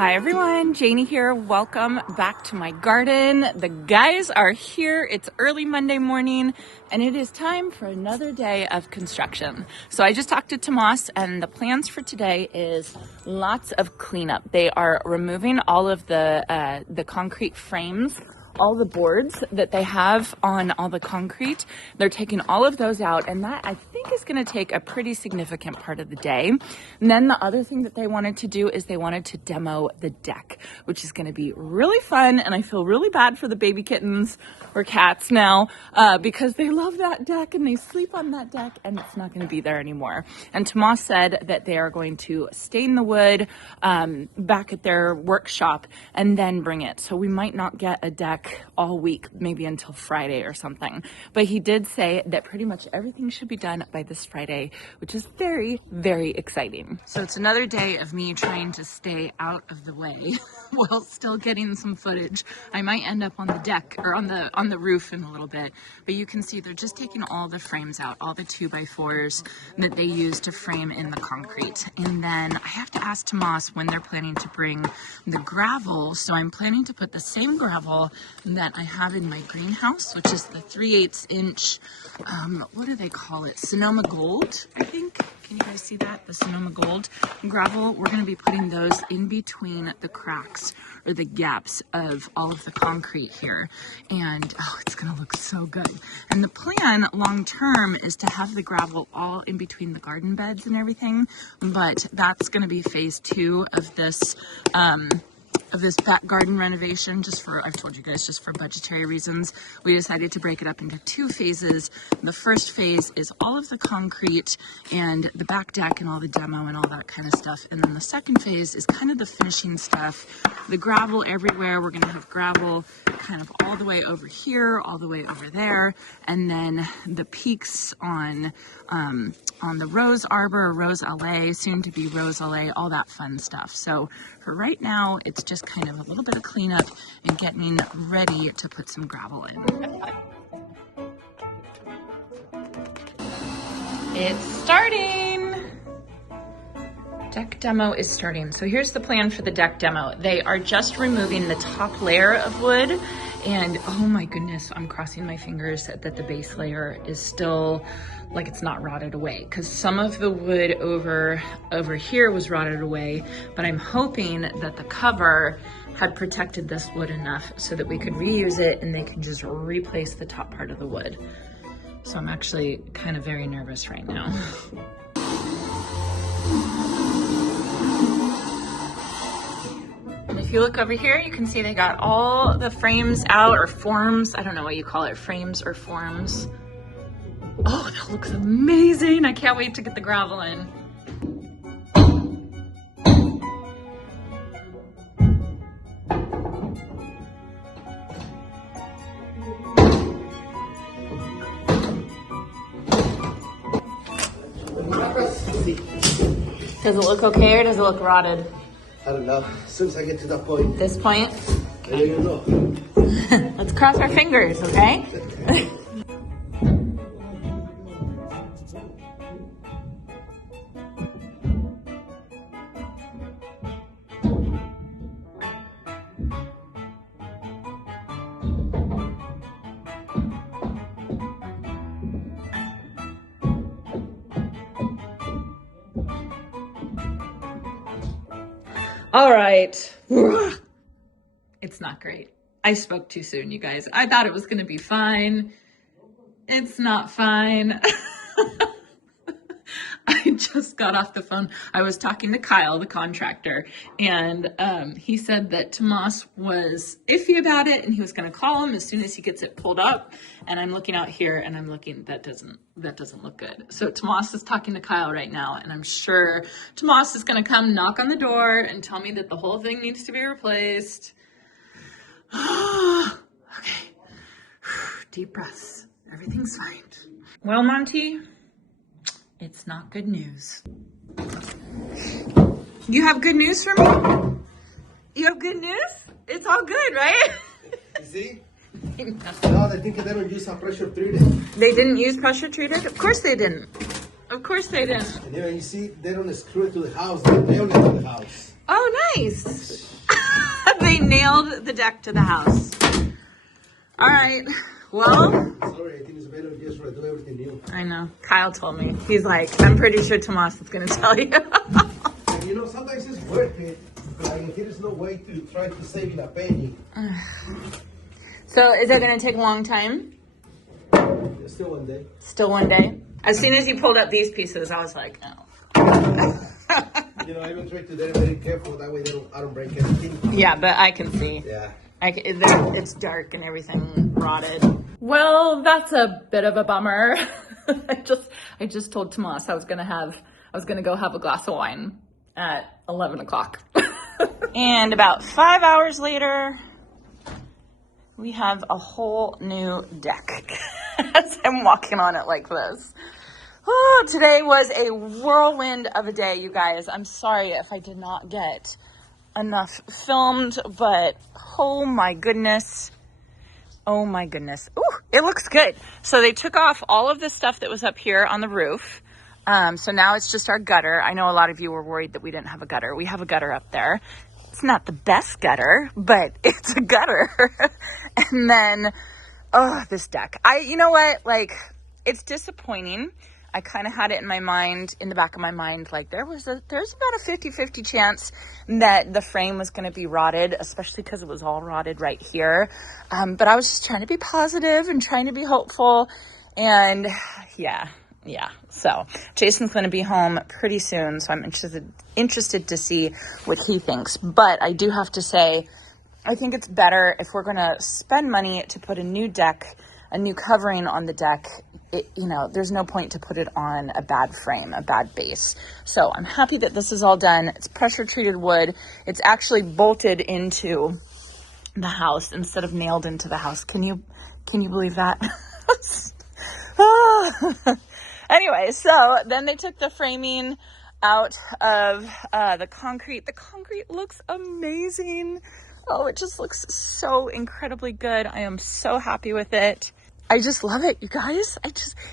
Hi everyone, Janie here. Welcome back to my garden. The guys are here. It's early Monday morning and it is time for another day of construction. So I just talked to Tomas and the plans for today is lots of cleanup. They are removing all of the concrete frames, all the boards that they have on all the concrete. They're taking all of those out, and that I think is going to take a pretty significant part of the day. And then the other thing that they wanted to do is they wanted to demo the deck, which is going to be really fun. And I feel really bad for the baby kittens or cats now because they love that deck and they sleep on that deck, and it's not going to be there anymore. And Tomas said that they are going to stain the wood back at their workshop and then bring it. So we might not get a deck all week, maybe until Friday or something. But he did say that pretty much everything should be done by this Friday, which is very, very exciting. So it's another day of me trying to stay out of the way while still getting some footage. I might end up on the deck or on the roof in a little bit, but you can see they're just taking all the frames out, all the 2x4s that they use to frame in the concrete. And then I have to ask Tomas when they're planning to bring the gravel. So I'm planning to put the same gravel that I have in my greenhouse, which is the 3/8 inch, what do they call it? Sonoma Gold, I think. Can you guys see that? The Sonoma Gold gravel. We're going to be putting those in between the cracks or the gaps of all of the concrete here. And oh, it's going to look so good. And the plan long term is to have the gravel all in between the garden beds and everything. But that's going to be phase 2 of this back garden renovation. Just for, I've told you guys, just for budgetary reasons, we decided to break it up into 2 phases. The first phase is all of the concrete and the back deck and all the demo and all that kind of stuff. And then the second phase is kind of the finishing stuff, the gravel everywhere. We're going to have gravel kind of all the way over here, all the way over there, and then the peaks on the Rose Arbor, Rose LA, soon to be Rose LA, all that fun stuff. So for right now, it's just kind of a little bit of cleanup and getting ready to put some gravel in. It's starting! Deck demo is starting. So here's the plan for the deck demo. They are just removing the top layer of wood, and oh my goodness, I'm crossing my fingers that the base layer is still, like, it's not rotted away, because some of the wood over here was rotted away, but I'm hoping that the cover had protected this wood enough so that we could reuse it and they can just replace the top part of the wood. So I'm actually kind of very nervous right now. If you look over here, you can see they got all the frames out, or forms. I don't know what you call it, frames or forms. Oh, that looks amazing. I can't wait to get the gravel in. Does it look okay or does it look rotted? I don't know. As soon as I get to that point. This point? There you go. Let's cross our fingers, okay? All right. It's not great. I spoke too soon, you guys. I thought it was going to be fine. It's not fine. I just got off the phone. I was talking to Kyle, the contractor, and he said that Tomas was iffy about it and he was going to call him as soon as he gets it pulled up. And I'm looking out here and I'm looking, that doesn't look good. So Tomas is talking to Kyle right now, and I'm sure Tomas is going to come knock on the door and tell me that the whole thing needs to be replaced. Okay. Deep breaths. Everything's fine. Well, Monty, it's not good news. You have good news for me? You have good news? It's all good, right? You see? No, they think they don't use a pressure treated. They didn't use pressure treated? Of course they didn't. Of course they didn't. And then you see, they don't screw it to the house, they nail it to the house. Oh, nice. They nailed the deck to the house. All right. Well, Sorry, I think it's better just to do everything new. I know. Kyle told me. He's like, I'm pretty sure Tomas is going to tell you. And you know, sometimes it's worth it. Like, there is no way to try to save in a penny. So is it going to take a long time? Still one day. Still one day? As soon as you pulled up these pieces, I was like, oh. You know, I even try to be very careful. That way I don't break anything. Yeah, but I can see. Yeah. It's dark and everything rotted. Well, that's a bit of a bummer. I just told Tomas I was gonna go have a glass of wine at 11 o'clock. And about 5 hours later, we have a whole new deck as I'm walking on it like this. Oh, today was a whirlwind of a day, you guys. I'm sorry if I did not get enough filmed, but oh my goodness. Oh my goodness. Ooh, it looks good. So they took off all of the stuff that was up here on the roof. So now it's just our gutter. I know a lot of you were worried that we didn't have a gutter. We have a gutter up there. It's not the best gutter, but it's a gutter. And then, oh, this deck. You know what? Like, it's disappointing. I kind of had it in my mind, in the back of my mind, like there's about a 50-50 chance that the frame was going to be rotted, especially because it was all rotted right here. But I was just trying to be positive and trying to be hopeful. And yeah. So Jason's going to be home pretty soon. So I'm interested to see what he thinks. But I do have to say, I think it's better if we're going to spend money to put a new deck, a new covering on the deck. There's no point to put it on a bad frame, a bad base. So I'm happy that this is all done. It's pressure treated wood. It's actually bolted into the house instead of nailed into the house. Can you believe that? Anyway, so then they took the framing out of the concrete. The concrete looks amazing. Oh, it just looks so incredibly good. I am so happy with it. I just love it, you guys.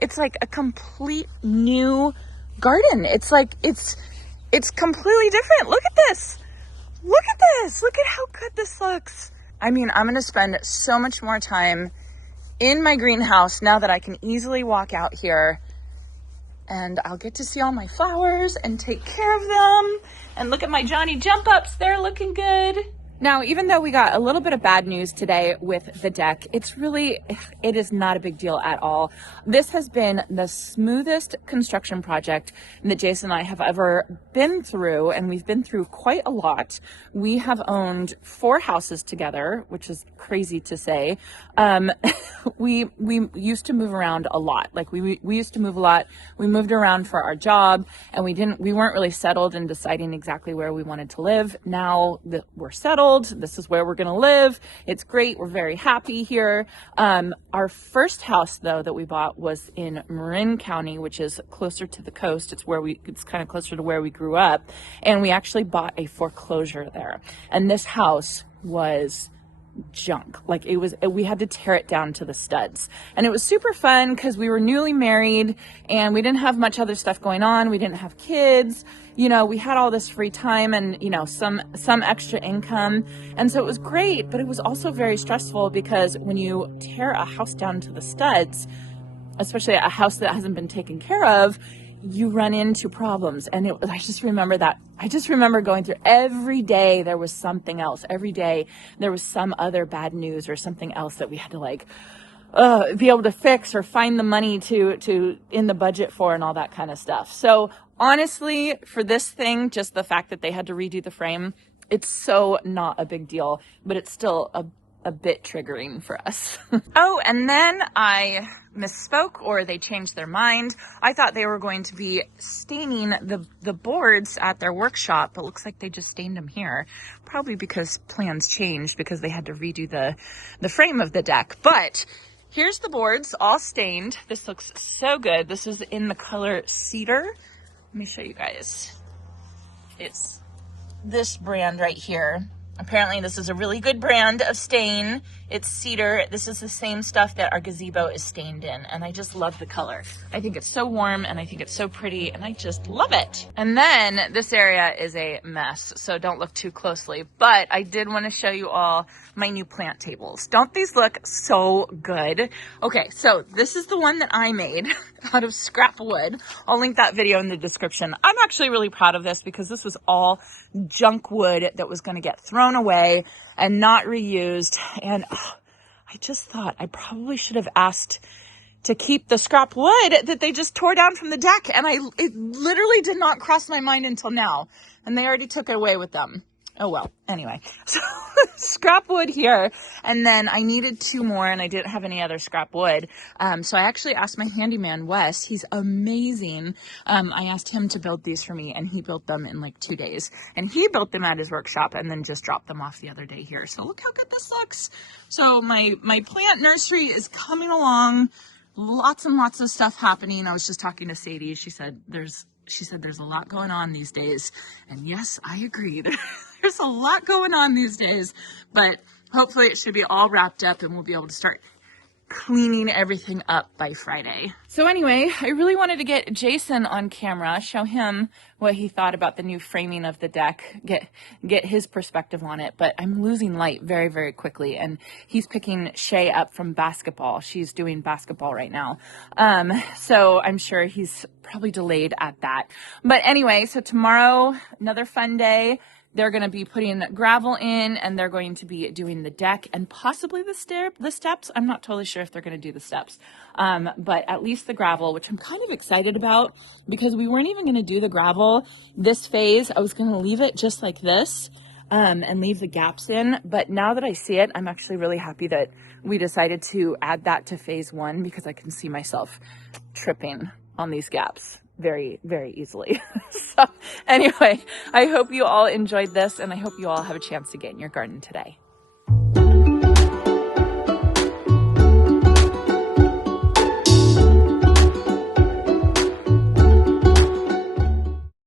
It's like a complete new garden. It's like, it's completely different. Look at this. Look at this. Look at how good this looks. I mean, I'm going to spend so much more time in my greenhouse now that I can easily walk out here, and I'll get to see all my flowers and take care of them. And look at my Johnny jump ups. They're looking good. Now, even though we got a little bit of bad news today with the deck, it is not a big deal at all. This has been the smoothest construction project that Jason and I have ever been through, and we've been through quite a lot. We have owned 4 houses together, which is crazy to say. We used to move around a lot. Like we used to move a lot. We moved around for our job, and we weren't really settled in deciding exactly where we wanted to live. Now that we're settled, this is where we're going to live. It's great. We're very happy here. Our first house, though, that we bought was in Marin County, which is closer to the coast. It's kind of closer to where we grew up. And we actually bought a foreclosure there. And this house was junk. Like we had to tear it down to the studs, and it was super fun because we were newly married and we didn't have much other stuff going on. We didn't have kids, we had all this free time and some extra income, and so it was great. But it was also very stressful because when you tear a house down to the studs, especially a house that hasn't been taken care of, you run into problems. And I just remember going through every day there was something else. Every day there was some other bad news or something else that we had to be able to fix or find the money to in the budget for and all that kind of stuff. So honestly, for this thing, just the fact that they had to redo the frame, it's so not a big deal, but it's still a bit triggering for us. Oh, and then I misspoke, or they changed their mind. I thought they were going to be staining the boards at their workshop, but looks like they just stained them here. Probably because plans changed because they had to redo the frame of the deck. But here's the boards all stained. This looks so good. This is in the color cedar. Let me show you guys. It's this brand right here. Apparently this is a really good brand of stain. It's cedar. This is the same stuff that our gazebo is stained in, and I just love the color. I think it's so warm, and I think it's so pretty, and I just love it. And then this area is a mess, so don't look too closely, but I did want to show you all my new plant tables. Don't these look so good? Okay, so this is the one that I made out of scrap wood. I'll link that video in the description. I'm actually really proud of this because this was all junk wood that was going to get thrown away and not reused. And I just thought I probably should have asked to keep the scrap wood that they just tore down from the deck. And it literally did not cross my mind until now. And they already took it away with them. Oh, well, anyway, so scrap wood here. And then I needed 2 more and I didn't have any other scrap wood. So I actually asked my handyman, Wes, he's amazing. I asked him to build these for me and he built them in like 2 days, and he built them at his workshop and then just dropped them off the other day here. So look how good this looks. So my plant nursery is coming along. Lots and lots of stuff happening. I was just talking to Sadie. She said there's a lot going on these days. And yes, I agree. There's a lot going on these days, but hopefully it should be all wrapped up and we'll be able to start cleaning everything up by Friday. So anyway, I really wanted to get Jason on camera, show him what he thought about the new framing of the deck, get his perspective on it, but I'm losing light very, very quickly, and he's picking Shay up from basketball. She's doing basketball right now. So I'm sure he's probably delayed at that. But anyway, so tomorrow, another fun day. They're going to be putting gravel in, and they're going to be doing the deck and possibly the steps. I'm not totally sure if they're going to do the steps, but at least the gravel, which I'm kind of excited about because we weren't even going to do the gravel this phase. I was going to leave it just like this and leave the gaps in. But now that I see it, I'm actually really happy that we decided to add that to phase 1 because I can see myself tripping on these gaps very, very easily. So anyway, I hope you all enjoyed this and I hope you all have a chance to get in your garden today.